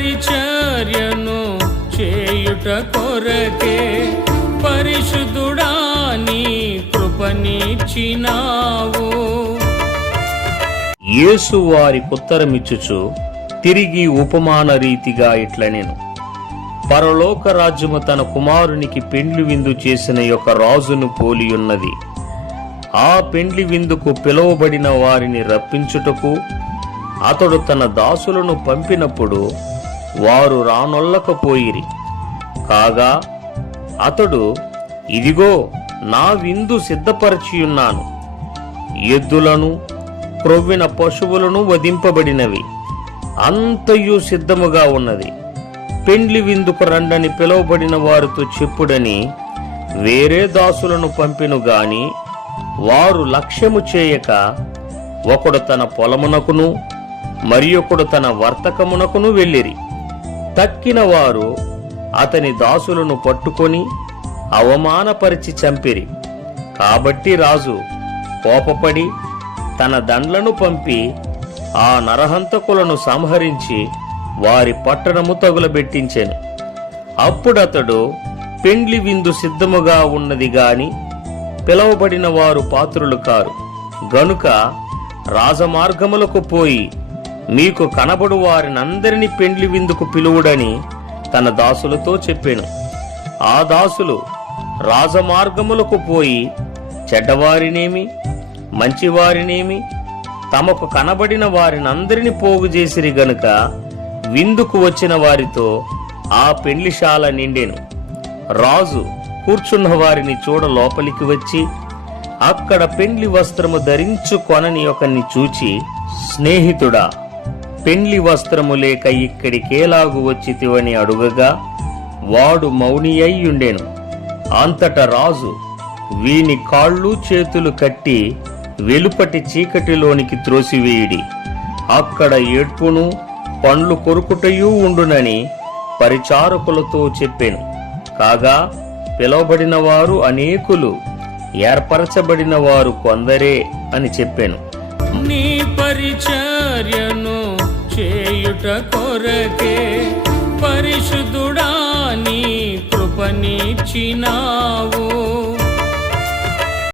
పరిచర్యను చేయుట కొరకే పరిశుద్ధుడా నీ కృపనిచ్చినావు. యేసు వారి ఉత్తరమిచ్చుచు తిరిగి ఉపమాన రీతిగా ఇట్లనెను, పరలోక రాజ్యము తన కుమారునికి పెండ్లి విందు చేసిన యొక్క రాజును పోలియున్నది. ఆ పెండ్లి విందుకు పిలువబడిన వారిని రప్పించుటకు అతడు తన దాసులను పంపినప్పుడు వారు రానొల్లకపోయిరి. కాగా అతడు, ఇదిగో నా విందు సిద్ధపరచియున్నాను, ఎద్దులను క్రొవ్విన పశువులను వధింపబడినవి, అంతయు సిద్ధముగా ఉన్నది, పెండ్లి విందుకు రండని పిలువబడిన వారితో చెప్పుడని వేరే దాసులను పంపెను గాని వారు లక్ష్యము చేయక ఒకడు తన పొలమునకును మరియొకడు తన వర్తకమునకును వెళ్ళిరి. తక్కిన వారు అతని దాసులను పట్టుకొని అవమానపరిచి చంపిరి. కాబట్టి రాజు కోపపడి తన దండ్లను పంపి ఆ నరహంతకులను సంహరించి వారి పట్టణము తగులబెట్టించెను. అప్పుడతడు, పెండ్లి విందు సిద్ధముగా ఉన్నది గాని పిలువబడిన వారు పాత్రులు కారు, గనుక రాజమార్గములకు పోయి మీకు కనబడు వారినందరినీ పెండ్లి విందుకు పిలువుడని తన దాసులతో చెప్పెను. ఆ దాసులు రాజమార్గములకు పోయి చెడ్డవారినేమి మంచివారినేమి తమకు కనబడిన వారినందరినీ పోగు చేసిరి గనుక విందుకు వచ్చిన వారితో ఆ పెండ్లిశాల నిండెను. రాజు కూర్చున్న వారిని చూడ లోపలికి వచ్చి అక్కడ పెండ్లి వస్త్రము ధరించుకొనని ఒకరిని చూచి, స్నేహితుడా, పెండ్లి వస్త్రము లేక ఇక్కడికేలాగు వచ్చితివని అడుగగా వాడు మౌని అయ్యుండెను. అంతట రాజు వీని కాళ్ళు చేతులు కట్టి వెలుపటి చీకటిలోనికి త్రోసివేయుడి, అక్కడ ఏడ్పును పండ్లు కొరుకుటయూ ఉండునని పరిచారకులతో చెప్పెను. కాగా పిలువబడిన వారు అనేకులు, ఏర్పరచబడిన వారు కొందరే అని చెప్పెను. నీ పరిచర్యను చేయుట కొరకే పరిశుద్ధుడా నీ కృపనిచ్చినావు.